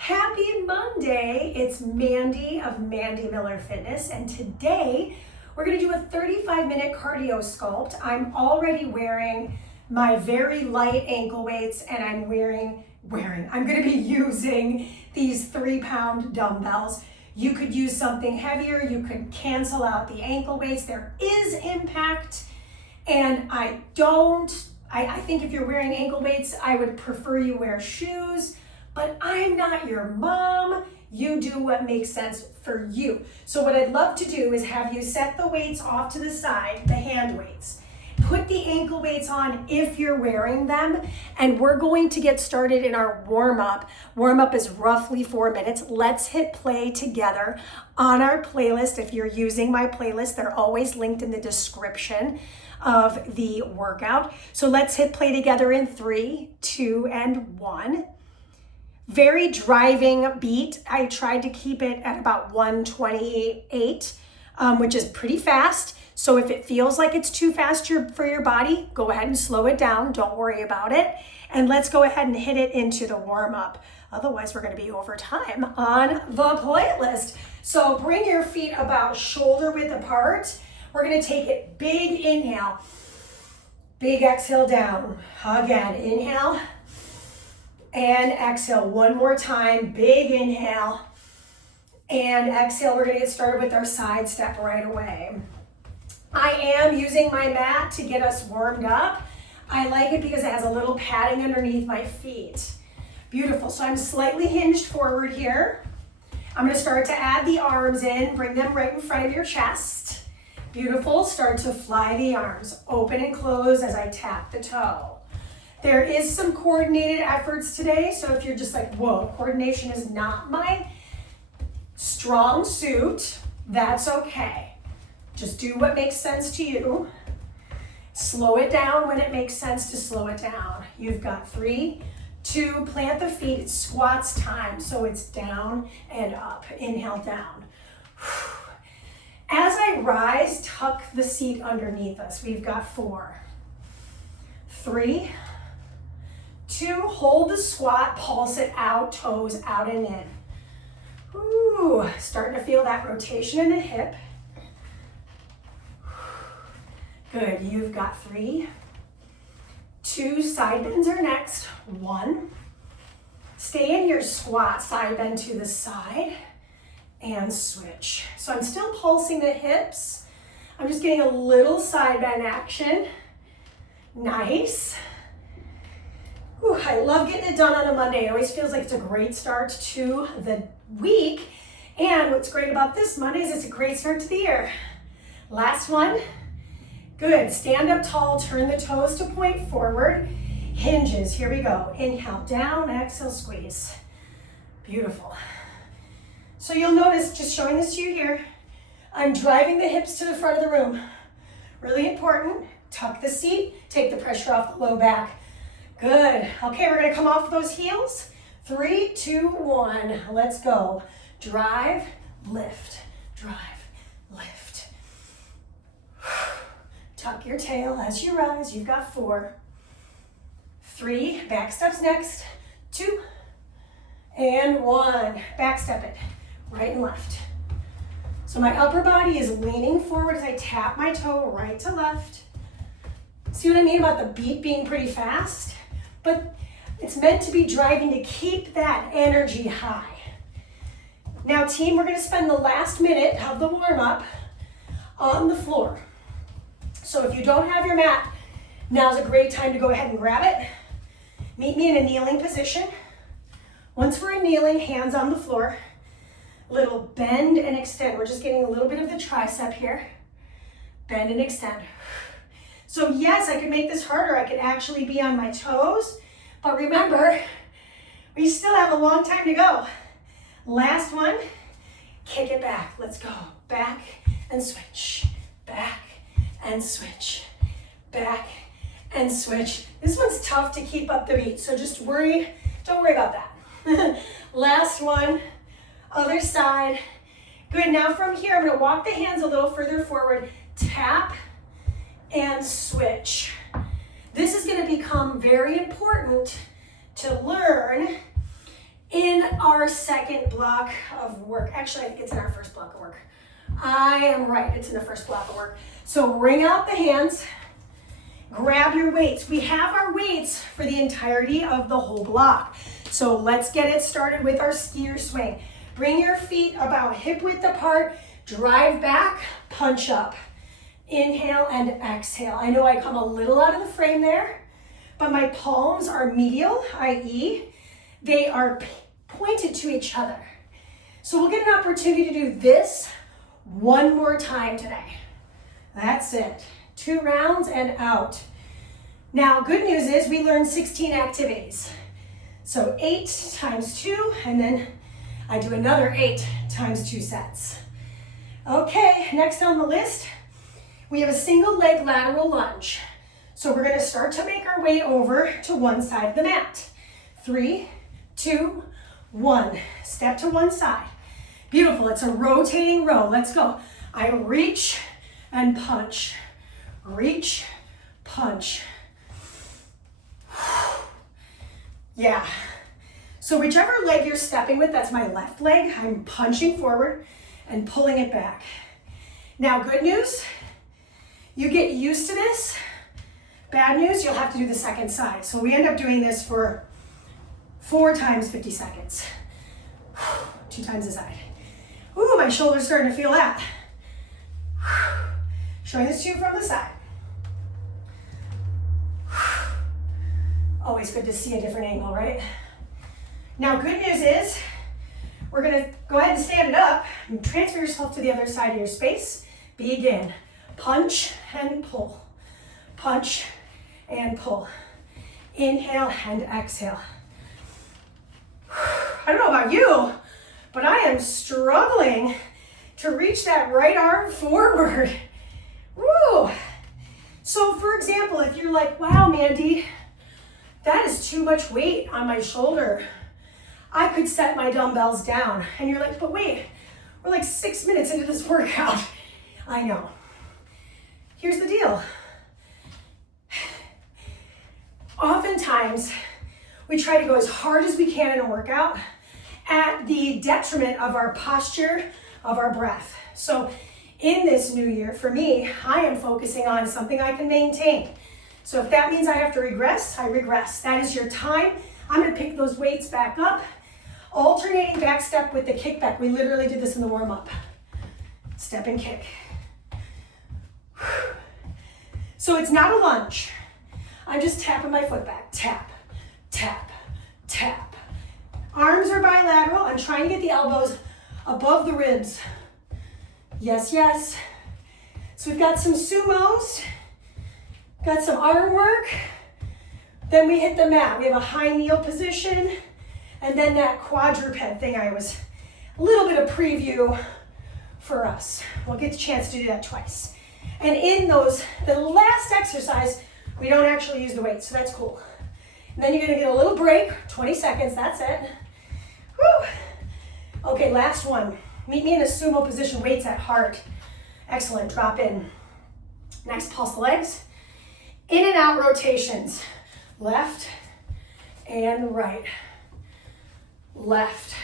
Happy Monday, it's Mandee of Mandee Miller Fitness, and today we're gonna do a 35-minute cardio sculpt. I'm already wearing my very light ankle weights, and I'm gonna be using these 3-pound dumbbells. You could use something heavier, you could cancel out the ankle weights. There is impact, and I think if you're wearing ankle weights, I would prefer you wear shoes. But I'm not your mom. You do what makes sense for you. So what I'd love to do is have you set the weights off to the side, the hand weights. Put the ankle weights on if you're wearing them, and we're going to get started in our warm-up. Warm-up is roughly 4 minutes. Let's hit play together on our playlist. If you're using my playlist, they're always linked in the description of the workout. So let's hit play together in 3, 2, and 1. Very driving beat. I tried to keep it at about 128, which is pretty fast. So if it feels like it's too fast for your body, go ahead and slow it down. Don't worry about it. And let's go ahead and hit it into the warm-up. Otherwise, we're going to be over time on the playlist. So bring your feet about shoulder width apart. We're going to take it big inhale, big exhale down. Again, inhale. And exhale one more time, big inhale, and exhale. We're gonna get started with our side step right away. I am using my mat to get us warmed up. I like it because it has a little padding underneath my feet. Beautiful, so I'm slightly hinged forward here. I'm gonna start to add the arms in, bring them right in front of your chest. Beautiful, start to fly the arms, open and close as I tap the toe. There is some coordinated efforts today, so if you're just like, whoa, coordination is not my strong suit, that's okay. Just do what makes sense to you. Slow it down when it makes sense to slow it down. You've got 3, 2, plant the feet, it's squats time, so it's down and up. Inhale down. As I rise, tuck the seat underneath us. We've got 4, 3, 2, hold the squat, pulse it out, toes out and in. Ooh, starting to feel that rotation in the hip. Good, you've got 3, 2, side bends are next. 1, stay in your squat, side bend to the side, and switch. So I'm still pulsing the hips. I'm just getting a little side bend action. Nice. Ooh, I love getting it done on a Monday. It always feels like it's a great start to the week. And what's great about this Monday is it's a great start to the year. Last one. Good. Stand up tall, turn the toes to point forward. Hinges. Here we go. Inhale, down, exhale, squeeze. Beautiful. So you'll notice, just showing this to you here, I'm driving the hips to the front of the room. Really important. Tuck the seat, take the pressure off the low back. Good. Okay, we're gonna come off those heels. 3, 2, 1. Let's go. Drive, lift, drive, lift. Tuck your tail as you rise. You've got 4, 3. Back steps next. 2, and 1. Back step it. Right and left. So my upper body is leaning forward as I tap my toe right to left. See what I mean about the beat being pretty fast? But it's meant to be driving to keep that energy high. Now team, we're gonna spend the last minute of the warm-up on the floor. So if you don't have your mat, now's a great time to go ahead and grab it. Meet me in a kneeling position. Once we're in kneeling, hands on the floor, little bend and extend. We're just getting a little bit of the tricep here. Bend and extend. So yes, I could make this harder. I could actually be on my toes, but remember, we still have a long time to go. Last one, kick it back. Let's go. Back and switch. Back and switch. Back and switch. This one's tough to keep up the beat, so don't worry about that. Last one, other side. Good, now from here, I'm gonna walk the hands a little further forward, tap, and switch. This is going to become very important to learn in our second block of work. Actually, I think it's in our first block of work. I am right, it's in the first block of work. So wring out the hands, grab your weights. We have our weights for the entirety of the whole block. So let's get it started with our skier swing. Bring your feet about hip width apart, drive back, punch up. Inhale and exhale. I know I come a little out of the frame there, but my palms are medial, i.e., they are pointed to each other. So we'll get an opportunity to do this one more time today. That's it. 2 rounds and out. Now, good news is we learned 16 activities. So 8 times 2, and then I do another 8 times 2 sets. Okay, next on the list, we have a single leg lateral lunge. So we're gonna start to make our way over to one side of the mat. 3, 2, 1. Step to one side. Beautiful, it's a rotating row. Let's go. I reach and punch. Reach, punch. Yeah. So whichever leg you're stepping with, that's my left leg, I'm punching forward and pulling it back. Now, good news, you get used to this. Bad news, you'll have to do the second side. So we end up doing this for 4 times 50 seconds. 2 times the side. Ooh, my shoulder's starting to feel that. Showing this to you from the side. Always good to see a different angle, right? Now, good news is, we're gonna go ahead and stand it up and transfer yourself to the other side of your space. Begin. Punch and pull. Punch and pull. Inhale and exhale. I don't know about you, but I am struggling to reach that right arm forward. Woo! So for example, if you're like, wow, Mandee, that is too much weight on my shoulder, I could set my dumbbells down. And you're like, but wait, we're like 6 minutes into this workout. I know. Here's the deal. Oftentimes, we try to go as hard as we can in a workout at the detriment of our posture, of our breath. So in this new year, for me, I am focusing on something I can maintain. So if that means I have to regress, I regress. That is your time. I'm gonna pick those weights back up, alternating back step with the kickback. We literally did this in the warm-up. Step and kick. So it's not a lunge. I'm just tapping my foot back. Tap, tap, tap. Arms are bilateral. I'm trying to get the elbows above the ribs. Yes, yes. So we've got some sumos, got some arm work. Then we hit the mat. We have a high kneel position, and then that quadruped thing a little bit of preview for us. We'll get the chance to do that twice. And in the last exercise, we don't actually use the weight, so that's cool. And then you're gonna get a little break, 20 seconds, that's it. Woo! Okay, last one. Meet me in a sumo position, weights at heart. Excellent, drop in. Next, pulse the legs. In and out rotations. Left and right. Left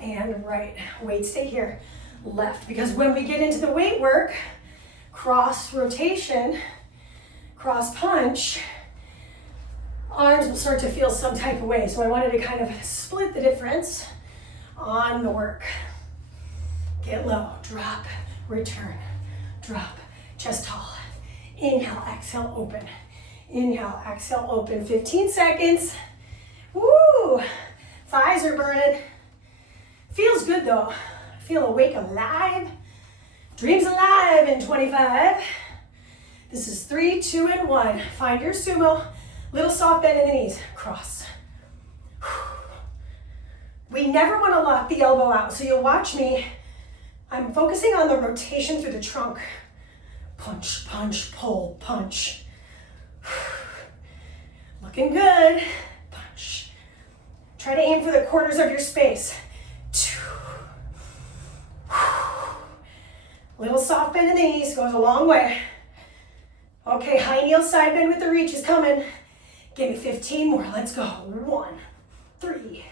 and right. Weight stay here. Left, because when we get into the weight work, cross rotation, cross punch, arms will start to feel some type of way. So I wanted to kind of split the difference on the work. Get low, drop, return, drop, chest tall. Inhale, exhale, open. Inhale, exhale, open. 15 seconds. Woo! Thighs are burning. Feels good though. Feel awake, alive. Dreams alive in 25. This is 3, 2, and 1. Find your sumo. Little soft bend in the knees. Cross. We never want to lock the elbow out, so you'll watch me. I'm focusing on the rotation through the trunk. Punch, punch, pull, punch. Looking good. Punch. Try to aim for the corners of your space. Little soft bend in the knees goes a long way. Okay, high kneel side bend with the reach is coming. Give me 15 more. Let's go. 1, 3.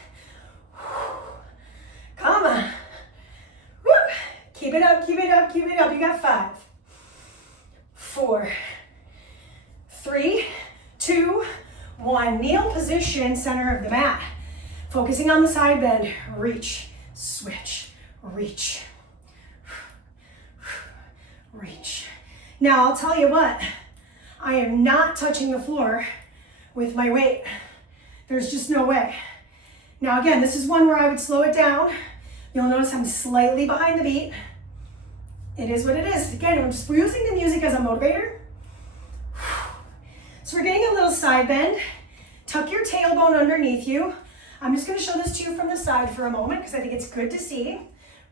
Keep it up, keep it up, keep it up. You got 5, 4, 3, 2, 1. Kneel position, center of the mat. Focusing on the side bend. Reach, switch, reach, reach. Now, I'll tell you what, I am not touching the floor with my weight. There's just no way. Now, again, this is one where I would slow it down. You'll notice I'm slightly behind the beat. It is what it is. Again, we're using the music as a motivator. So we're getting a little side bend. Tuck your tailbone underneath you. I'm just going to show this to you from the side for a moment because I think it's good to see.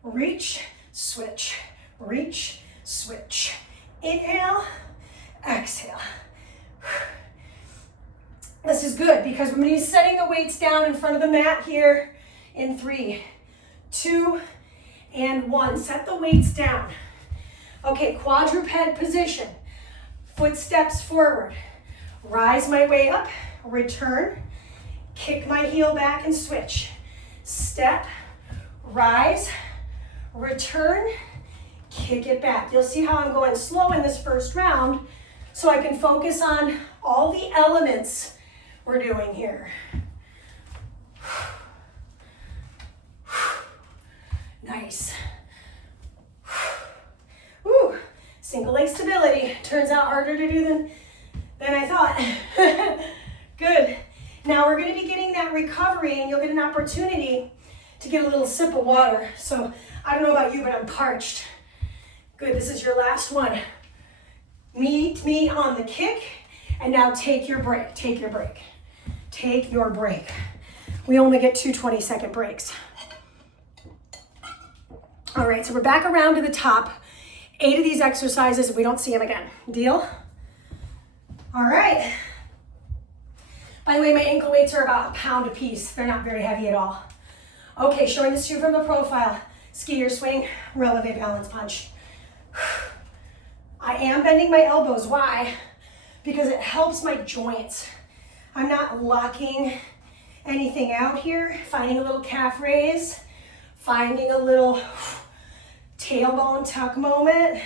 Reach, switch, reach, switch. Inhale, exhale. This is good because we're going to be setting the weights down in front of the mat here in 3, 2, and 1. Set the weights down. Okay, quadruped position. Footsteps forward. Rise my way up, return, kick my heel back and switch. Step, rise, return, kick it back. You'll see how I'm going slow in this first round so I can focus on all the elements we're doing here. Nice. Woo. Single leg stability. Turns out harder to do than I thought. Good. Now we're going to be getting that recovery and you'll get an opportunity to get a little sip of water. So I don't know about you, but I'm parched. Good, this is your last one. Meet me on the kick and now take your break, take your break. Take your break. We only get 2 20-second breaks. All right, so we're back around to the top. 8 of these exercises, we don't see them again. Deal? All right. By the way, my ankle weights are about 1 pound a piece. They're not very heavy at all. Okay, showing this to you from the profile. Skier swing, releve balance punch. I am bending my elbows. Why? Because it helps my joints. I'm not locking anything out here. Finding a little calf raise. Finding a little tailbone tuck moment.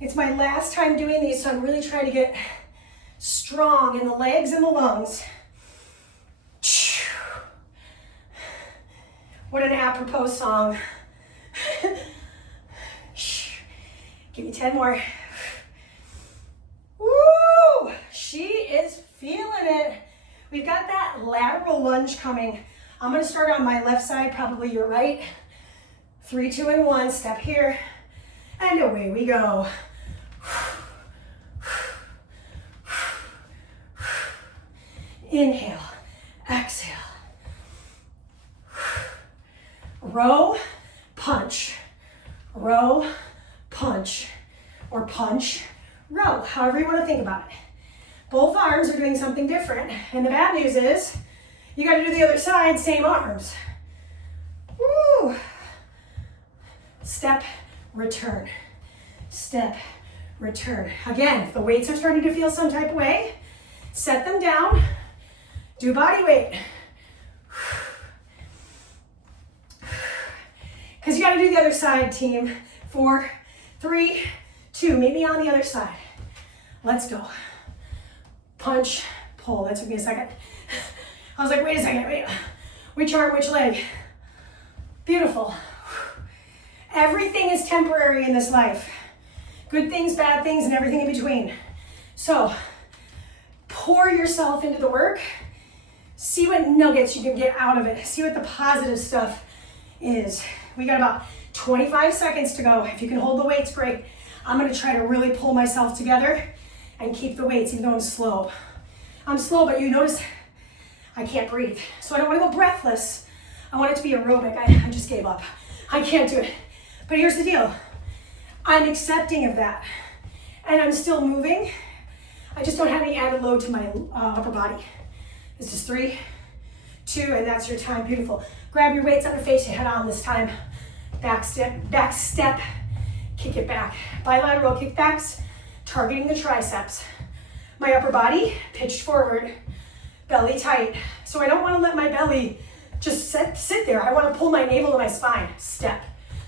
It's my last time doing these, so I'm really trying to get strong in the legs and the lungs. What an apropos song. Give me 10 more. Woo! She is feeling it. We've got that lateral lunge coming. I'm gonna start on my left side, probably your right. 3, 2, and 1, step here, and away we go. Inhale, exhale. Row, punch, row, punch, or punch, row, however you want to think about it. Both arms are doing something different, and the bad news is you got to do the other side, same arms. Woo! Step, return, step, return. Again, if the weights are starting to feel some type of way, set them down, do body weight. Because you got to do the other side, team. 4, 3, 2. Meet me on the other side. Let's go. Punch, pull. That took me a second. I was like, wait a second, wait. Which arm, which leg? Beautiful. Everything is temporary in this life. Good things, bad things, and everything in between. So, pour yourself into the work. See what nuggets you can get out of it. See what the positive stuff is. We got about 25 seconds to go. If you can hold the weights, great. I'm gonna try to really pull myself together and keep the weights, even though I'm slow. I'm slow, but you notice I can't breathe. So I don't wanna go breathless. I want it to be aerobic. I just gave up. I can't do it. But here's the deal. I'm accepting of that. And I'm still moving. I just don't have any added load to my upper body. This is 3, 2, and that's your time. Beautiful. Grab your weights up and face your head on this time. Back step, kick it back. Bilateral kickbacks, targeting the triceps. My upper body pitched forward, belly tight. So I don't want to let my belly just sit there. I want to pull my navel to my spine. Step,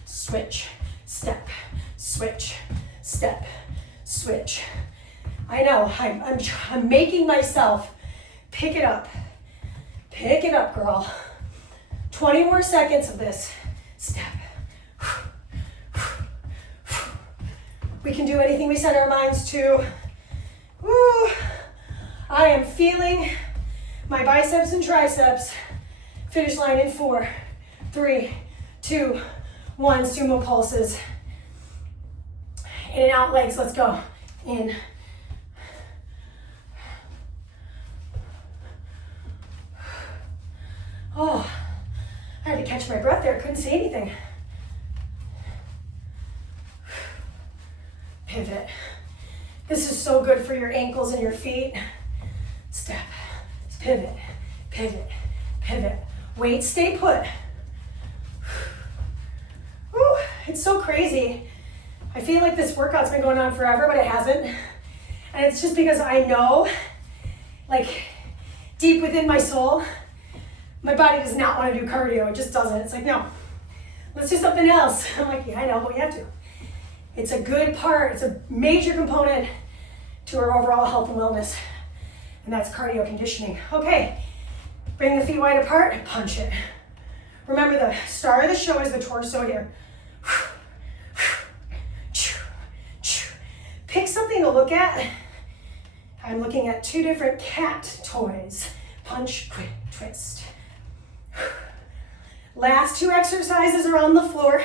switch, step, switch, step, switch. I know, I'm making myself pick it up. Pick it up, girl. 20 more seconds of this. Step. We can do anything we set our minds to. Woo. I am feeling my biceps and triceps. Finish line in 4, 3, 2, 1. Sumo pulses. In and out legs, let's go. In. Oh, I had to catch my breath there, couldn't say anything. Pivot. This is so good for your ankles and your feet. Step, pivot, pivot, pivot. Weight, stay put. Whew, it's so crazy. I feel like this workout's been going on forever, but it hasn't. And it's just because I know, like, deep within my soul, my body does not want to do cardio. It just doesn't. It's like, no, let's do something else. I'm like, yeah, I know, but we have to. It's a good part. It's a major component to our overall health and wellness. And that's cardio conditioning. Okay, bring the feet wide apart and punch it. Remember, the star of the show is the torso here. Pick something to look at. I'm looking at 2 different cat toys. Punch, quick, twist. Last 2 exercises are on the floor.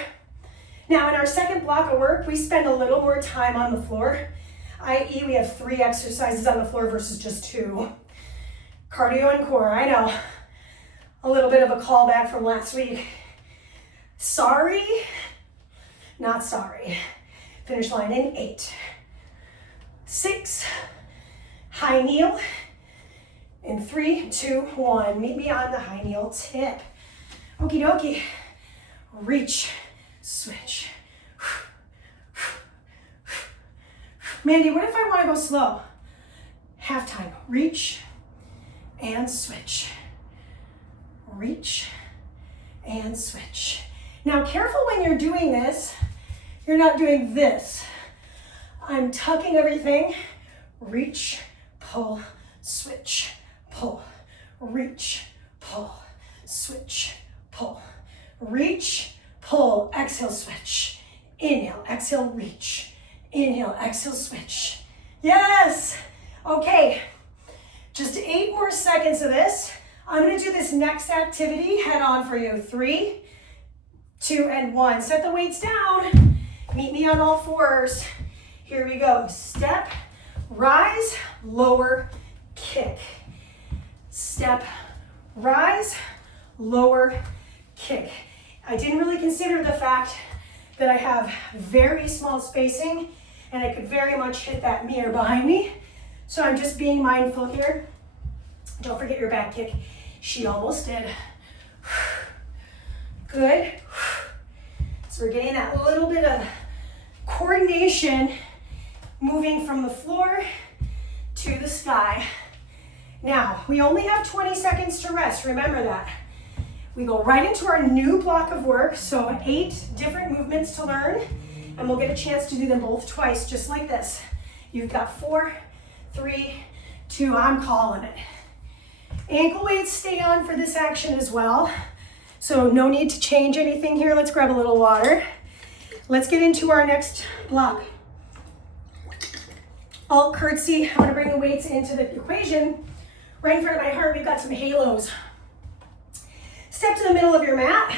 Now in our second block of work, we spend a little more time on the floor, i.e. we have 3 exercises on the floor versus just 2. Cardio and core, I know. A little bit of a callback from last week. Sorry, not sorry. Finish line in 8, 6, high kneel, in 3, 2, 1. Meet me on the high kneel tip. Okie dokie. Reach, switch. Mandee, what if I want to go slow? Halftime. Reach and switch. Reach and switch. Now, careful when you're doing this. You're not doing this. I'm tucking everything. Reach, pull, switch, pull. Reach, pull, switch, pull. Reach, pull, exhale, switch. Inhale, exhale, reach. Inhale, exhale, switch. Yes! Okay, just 8 more seconds of this. I'm gonna do this next activity head on for you. 3, 2, and 1. Set the weights down. Meet me on all fours. Here we go. Step, rise, lower, kick. Step, rise, lower, kick. I didn't really consider the fact that I have very small spacing and I could very much hit that mirror behind me. So I'm just being mindful here. Don't forget your back kick. She almost did. Good. So we're getting that little bit of coordination moving from the floor to the sky. Now, we only have 20 seconds to rest. Remember that. We go right into our new block of work. So 8 different movements to learn, and we'll get a chance to do them both twice, just like this. You've got 4, 3, 2, I'm calling it. Ankle weights stay on for this action as well. So no need to change anything here. Let's grab a little water. Let's get into our next block. Alt curtsy. I'm gonna bring the weights into the equation. Right in front of my heart, we've got some halos. Step to the middle of your mat.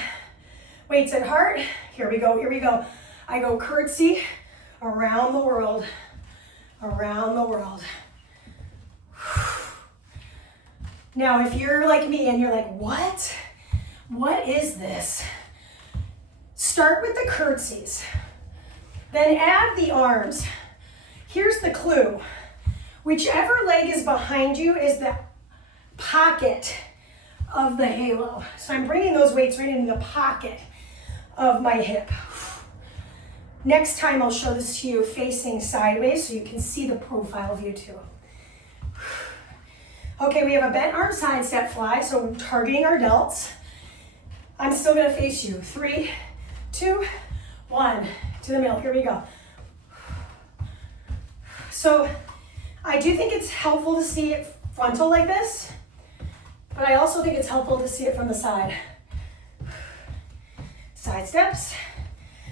Weights at heart. Here we go, here we go. I go curtsy around the world. Around the world. Now, if you're like me and you're like, what? What is this? Start with the curtsies. Then add the arms. Here's the clue. Whichever leg is behind you is the pocket of the halo. So I'm bringing those weights right into the pocket of my hip. Next time I'll show this to you facing sideways so you can see the profile view too. Okay, we have a bent arm side step fly, so we're targeting our delts. I'm still gonna face you. 3, 2, 1. To to the middle. Here we go. So I do think it's helpful to see it frontal like this, but I also think it's helpful to see it from the side. Side steps,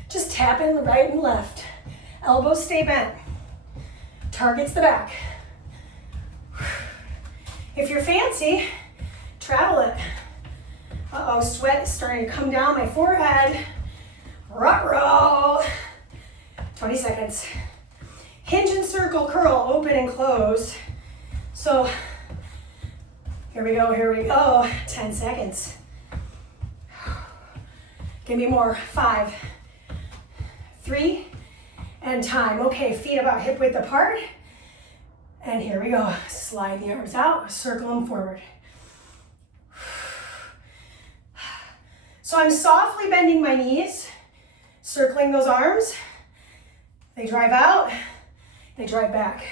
just tap in the right and left. Elbows stay bent. Targets the back. If you're fancy, travel it. Uh-oh, sweat is starting to come down my forehead. Ruh-roh. 20 seconds. Hinge and circle, curl, open and close. So, here we go. 10 seconds. Give me more. 5, 3, and time. Okay, feet about hip width apart. And here we go. Slide the arms out, circle them forward. So I'm softly bending my knees, circling those arms. They drive out, they drive back.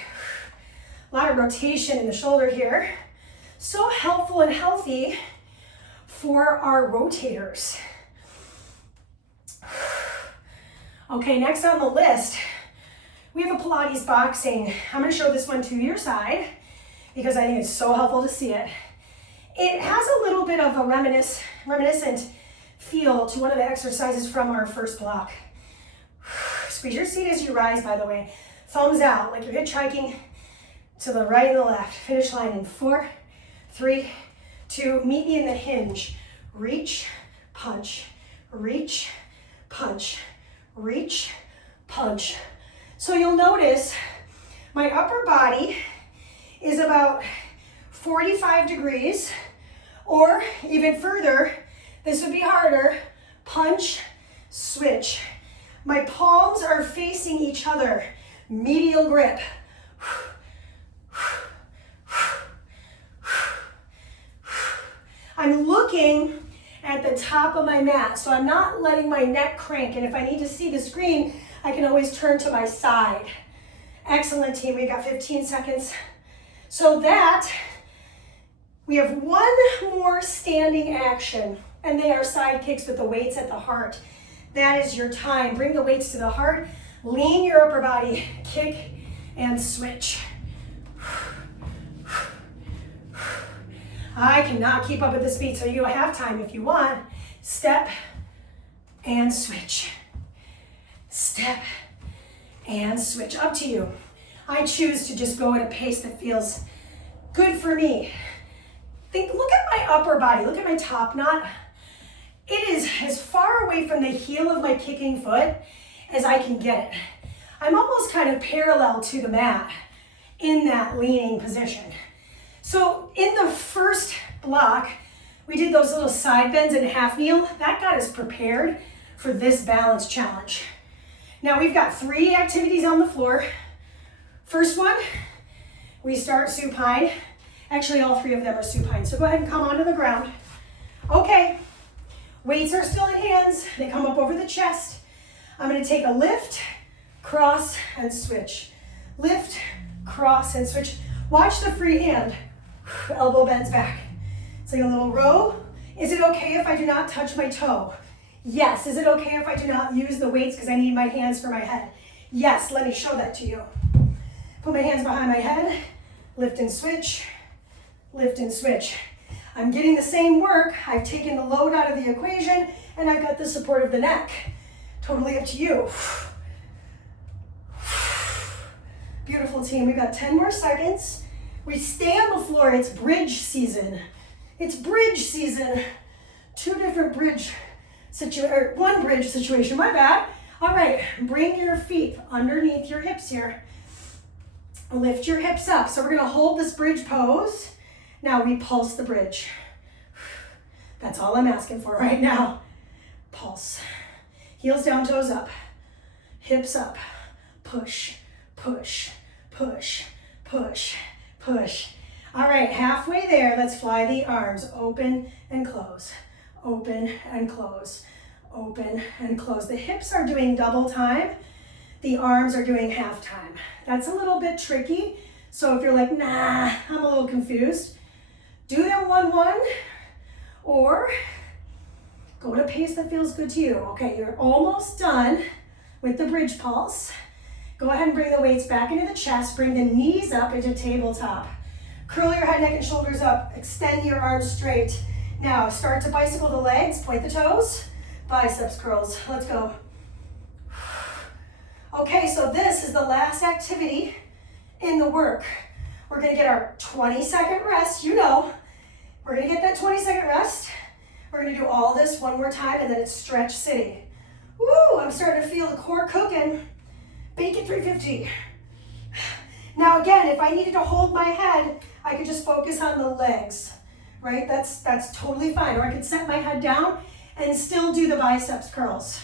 A lot of rotation in the shoulder here. So helpful and healthy for our rotators. Okay, next on the list, we have a Pilates boxing. I'm gonna show this one to your side because I think it's so helpful to see it. It has a little bit of a reminiscent feel to one of the exercises from our first block. Squeeze your seat as you rise, by the way. Thumbs out, like you're hitchhiking to the right and the left. Finish line in 4, 3, 2, meet me in the hinge. Reach, punch, reach, punch, reach, punch. So you'll notice my upper body is about 45 degrees, or even further, this would be harder, punch, switch. My palms are facing each other, medial grip. I'm looking at the top of my mat, so I'm not letting my neck crank, and if I need to see the screen, I can always turn to my side. Excellent, team, we got 15 seconds. So that, we have one more standing action, and they are side kicks with the weights at the heart. That is your time. Bring the weights to the heart, lean your upper body, kick and switch. I cannot keep up with the speed, so you have time if you want. Step and switch. Step and switch. Up to you. I choose to just go at a pace that feels good for me. Look at my upper body. Look at my top knot. It is as far away from the heel of my kicking foot as I can get it. I'm almost kind of parallel to the mat in that leaning position. So in the first block, we did those little side bends and half kneel. That got us prepared for this balance challenge. Now we've got 3 activities on the floor. First one, we start supine. Actually, all 3 of them are supine. So go ahead and come onto the ground. Okay, weights are still in hands. They come up over the chest. I'm gonna take a lift, cross, and switch. Lift, cross, and switch. Watch the free hand. Elbow bends back. It's like a little row. Is it okay if I do not touch my toe? Yes. Is it okay if I do not use the weights because I need my hands for my head? Yes. Let me show that to you. Put my hands behind my head. Lift and switch. Lift and switch. I'm getting the same work. I've taken the load out of the equation and I've got the support of the neck. Totally up to you. Beautiful, team. We've got 10 more seconds. We stay on the floor. It's bridge season. It's bridge season. 2 different bridge situation, one bridge situation, my bad. All right, bring your feet underneath your hips here. Lift your hips up. So we're gonna hold this bridge pose. Now we pulse the bridge. That's all I'm asking for right now. Pulse. Heels down, toes up. Hips up. Push, push, push, push, push. All right, halfway there, let's fly the arms. Open and close, open and close, open and close. The hips are doing double time. The arms are doing half time. That's a little bit tricky. So if you're like, nah, I'm a little confused, do them 1-1 or go at a pace that feels good to you. Okay, you're almost done. with the bridge pulse. Go ahead and bring the weights back into the chest. Bring the knees up into tabletop. Curl your head, neck, and shoulders up. Extend your arms straight. Now start to bicycle the legs. Point the toes. Biceps curls. Let's go. Okay, so this is the last activity in the work. We're gonna get our 20-second rest. You know, we're gonna get that 20-second rest. We're gonna do all this one more time, and then it's stretch sitting. Woo, I'm starting to feel the core cooking. Bake it 350. Now again, if I needed to hold my head, I could just focus on the legs, right? That's totally fine. Or I could set my head down and still do the biceps curls,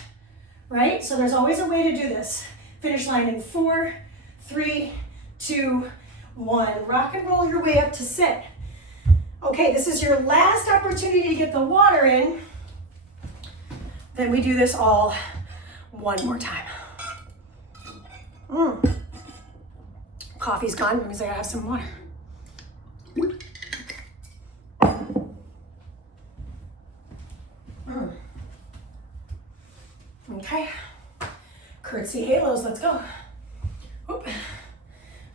right? So there's always a way to do this. Finish line in 4, 3, 2, 1. Rock and roll your way up to sit. Okay, this is your last opportunity to get the water in. Then we do this all one more time. Coffee's gone, that means I gotta have some water. Okay, curtsy halos, let's go. Oop.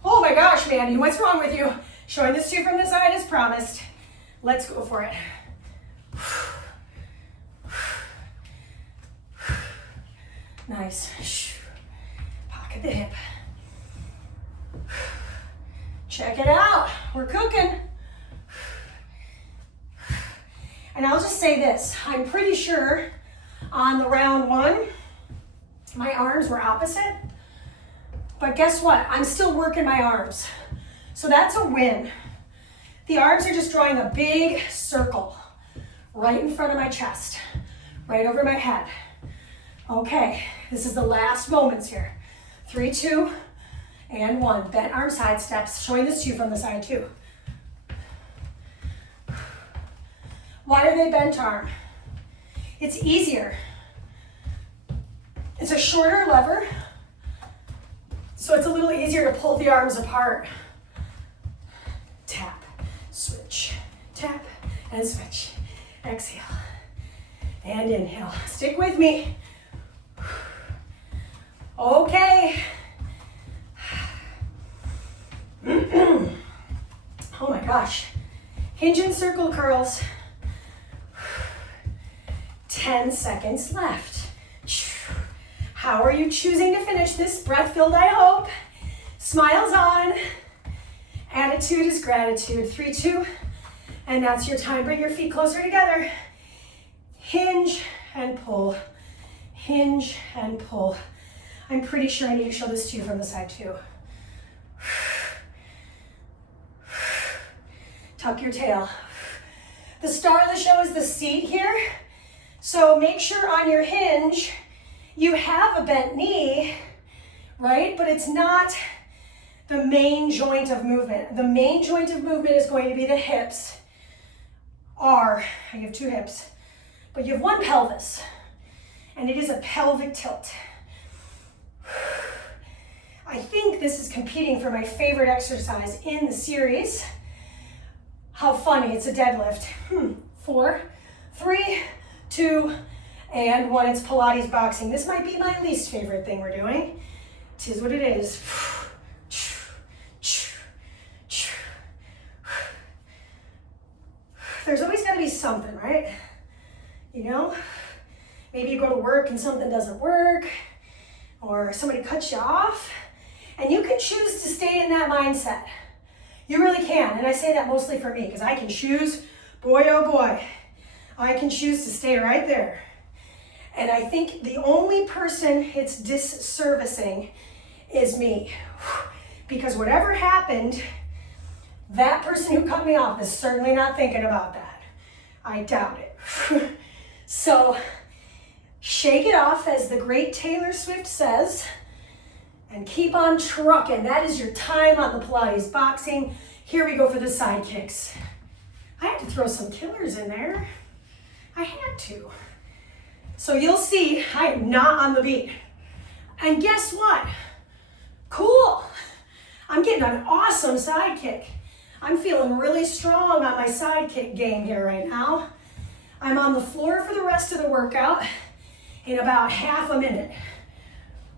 Oh my gosh, Mandee, what's wrong with you? Showing this to you from the side as promised. Let's go for it. Nice. Pocket the hip. Check it out. We're cooking. And I'll just say this. I'm pretty sure on the round 1, my arms were opposite. But guess what? I'm still working my arms. So that's a win. The arms are just drawing a big circle right in front of my chest, right over my head. Okay, this is the last moments here. 3, 2, and 1. Bent arm side steps. Showing this to you from the side too. Why are they bent arm? It's easier. It's a shorter lever, so it's a little easier to pull the arms apart. Tap, switch, tap, and switch. Exhale, and inhale. Stick with me. Okay. Oh my gosh. Hinge and circle curls. 10 seconds left. How are you choosing to finish this? Breath filled, I hope. Smiles on. Attitude is gratitude. 3, 2, and that's your time. Bring your feet closer together. Hinge and pull. Hinge and pull. I'm pretty sure I need to show this to you from the side too. Tuck your tail. The star of the show is the seat here. So make sure on your hinge, you have a bent knee, right? But it's not the main joint of movement. The main joint of movement is going to be the hips. I have 2 hips, but you have 1 pelvis, and it is a pelvic tilt. I think this is competing for my favorite exercise in the series. How funny, it's a deadlift. 4, 3, 2, and 1. It's Pilates boxing. This might be my least favorite thing we're doing. It is what it is. There's always got to be something, right? You know? Maybe you go to work and something doesn't work, or somebody cuts you off, and you can choose to stay in that mindset. You really can, and I say that mostly for me, because I can choose, boy oh boy, I can choose to stay right there. And I think the only person it's disservicing is me. Because whatever happened, that person who cut me off is certainly not thinking about that. I doubt it. So, shake it off, as the great Taylor Swift says, and keep on trucking. That is your time on the Pilates boxing. Here we go for the side kicks. I had to throw some killers in there. I had to. So you'll see I am not on the beat. And guess what? Cool. I'm getting an awesome side kick. I'm feeling really strong on my side kick game here right now. I'm on the floor for the rest of the workout in about half a minute.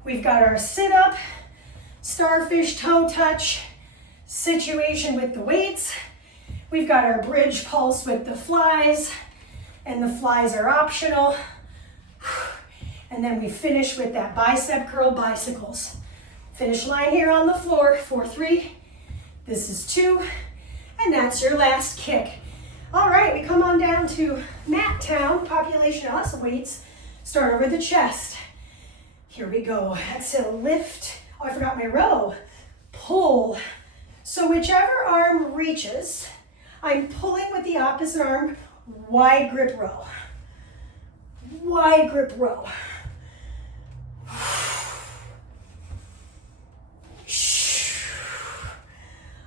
We've got our sit-up, starfish toe touch situation with the weights. We've got our bridge pulse with the flies, and the flies are optional. And then we finish with that bicep curl bicycles. Finish line here on the floor, 4, 3. This is 2, and that's your last kick. All right, we come on down to mat town, population us weights. Start over the chest. Here we go. Exhale, lift. Oh, I forgot my row. Pull. So whichever arm reaches, I'm pulling with the opposite arm, wide grip row. Wide grip row.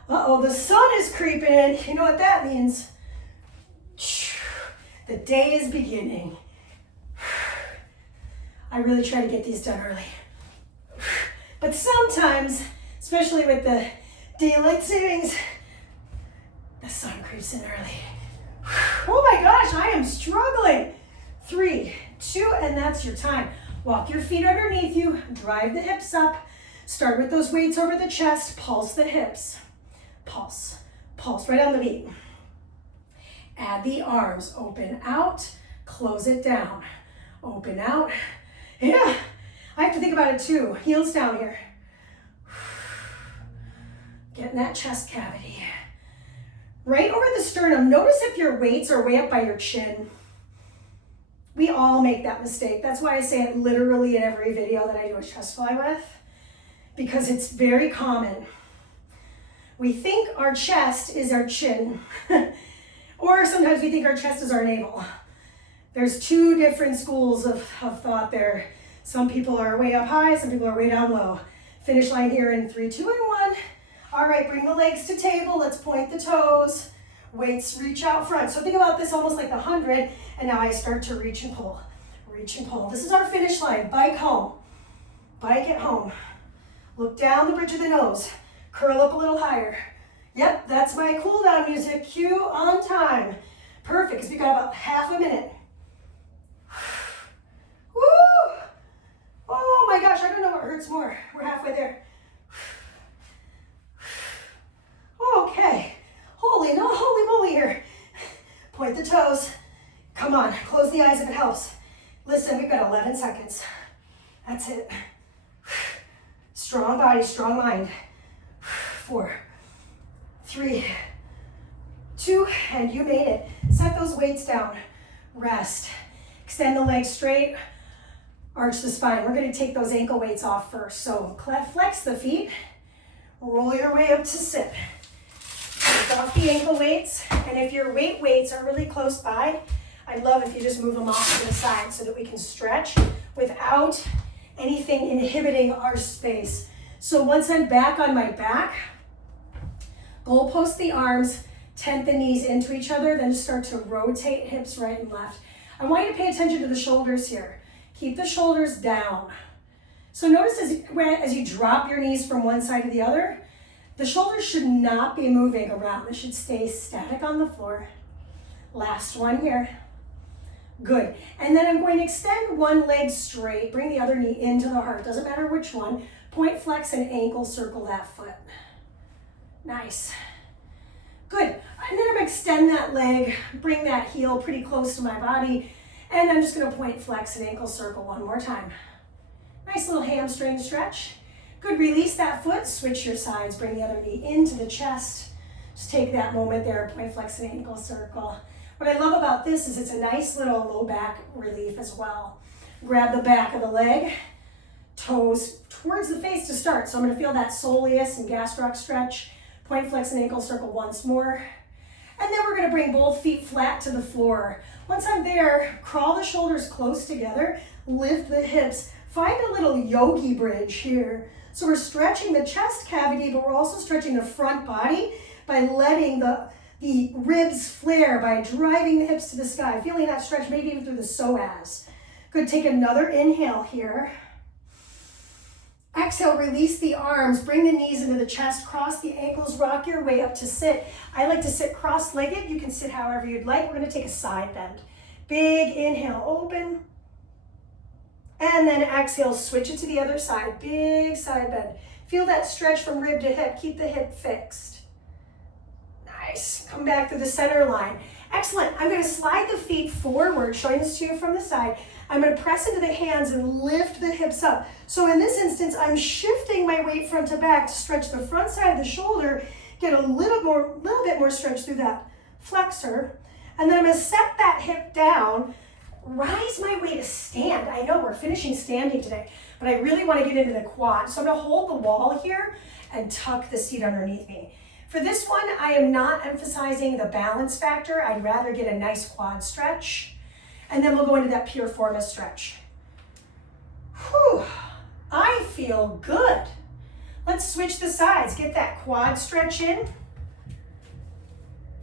Uh-oh, the sun is creeping in. You know what that means? The day is beginning. I really try to get these done early. But sometimes, especially with the daylight savings, the sun creeps in early. Oh my gosh, I am struggling. 3, 2, and that's your time. Walk your feet underneath you, drive the hips up. Start with those weights over the chest, pulse the hips. Pulse, pulse right on the beat. Add the arms, open out, close it down. Open out. Yeah, I have to think about it too. Heels down here. Getting that chest cavity. Right over the sternum, notice if your weights are way up by your chin. We all make that mistake. That's why I say it literally in every video that I do a chest fly with, because it's very common. We think our chest is our chin, or sometimes we think our chest is our navel. There's 2 different schools of thought there. Some people are way up high, some people are way down low. Finish line here in 3, 2, and 1. All right, bring the legs to table. Let's point the toes. Weights reach out front. So think about this almost like the 100, and now I start to reach and pull. Reach and pull. This is our finish line. Bike home. Bike it home. Look down the bridge of the nose. Curl up a little higher. Yep, that's my cool down music. Cue on time. Perfect, because we got about half a minute. Woo! Oh my gosh, I don't know what hurts more. We're halfway there. Okay. Holy moly here. Point the toes. Come on, close the eyes if it helps. Listen, we've got 11 seconds. That's it. Strong body, strong mind. 4, 3, 2, and you made it. Set those weights down. Rest. Extend the legs straight. Arch the spine. We're going to take those ankle weights off first. So flex the feet. Roll your way up to sit. Take off the ankle weights. And if your weights are really close by, I'd love if you just move them off to the side so that we can stretch without anything inhibiting our space. So once I'm back on my back, goalpost the arms, tent the knees into each other, then start to rotate hips right and left. I want you to pay attention to the shoulders here. Keep the shoulders down. So notice as you drop your knees from one side to the other, the shoulders should not be moving around. They should stay static on the floor. Last one here. Good. And then I'm going to extend one leg straight, bring the other knee into the heart. Doesn't matter which one. Point flex and ankle circle that foot. Nice. Good. And then I'm going to extend that leg, bring that heel pretty close to my body, and I'm just going to point flex and ankle circle one more time. Nice little hamstring stretch. Good. Release that foot, switch your sides, bring the other knee into the chest. Just take that moment there, point flex and ankle circle. What I love about this is it's a nice little low back relief as well. Grab the back of the leg, toes towards the face to start. So I'm going to feel that soleus and gastroc stretch. Point flex and ankle circle once more. And then we're going to bring both feet flat to the floor. Once I'm there, crawl the shoulders close together, lift the hips. Find a little yogi bridge here. So we're stretching the chest cavity, but we're also stretching the front body by letting the ribs flare, by driving the hips to the sky, feeling that stretch maybe even through the psoas. Good, take another inhale here. Exhale, release the arms, bring the knees into the chest, cross the ankles, rock your way up to sit. I like to sit cross-legged. You can sit however you'd like. We're going to take a side bend. Big inhale, open. And then exhale, switch it to the other side. Big side bend. Feel that stretch from rib to hip. Keep the hip fixed. Nice. Come back to the center line. Excellent. I'm going to slide the feet forward, showing this to you from the side. I'm going to press into the hands and lift the hips up. So in this instance, I'm shifting my weight front to back to stretch the front side of the shoulder, get a little bit more stretch through that flexor. And then I'm going to set that hip down, rise my way to stand. I know we're finishing standing today, but I really want to get into the quad. So I'm going to hold the wall here and tuck the seat underneath me. For this one, I am not emphasizing the balance factor. I'd rather get a nice quad stretch. And then we'll go into that pure forma stretch. Whew, I feel good. Let's switch the sides. Get that quad stretch in.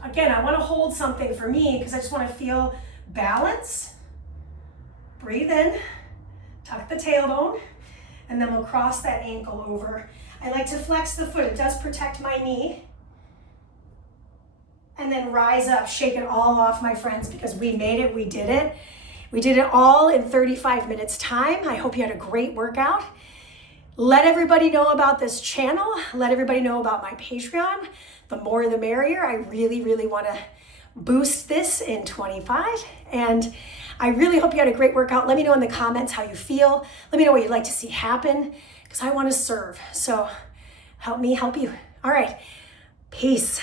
Again, I want to hold something for me because I just want to feel balance. Breathe in, tuck the tailbone, and then we'll cross that ankle over. I like to flex the foot. It does protect my knee. And then rise up, shake it all off, my friends, because we made it, we did it. We did it all in 35 minutes time. I hope you had a great workout. Let everybody know about this channel. Let everybody know about my Patreon. The more the merrier. I really, really want to boost this in 25. And I really hope you had a great workout. Let me know in the comments how you feel. Let me know what you'd like to see happen, because I want to serve. So help me help you. All right. Peace.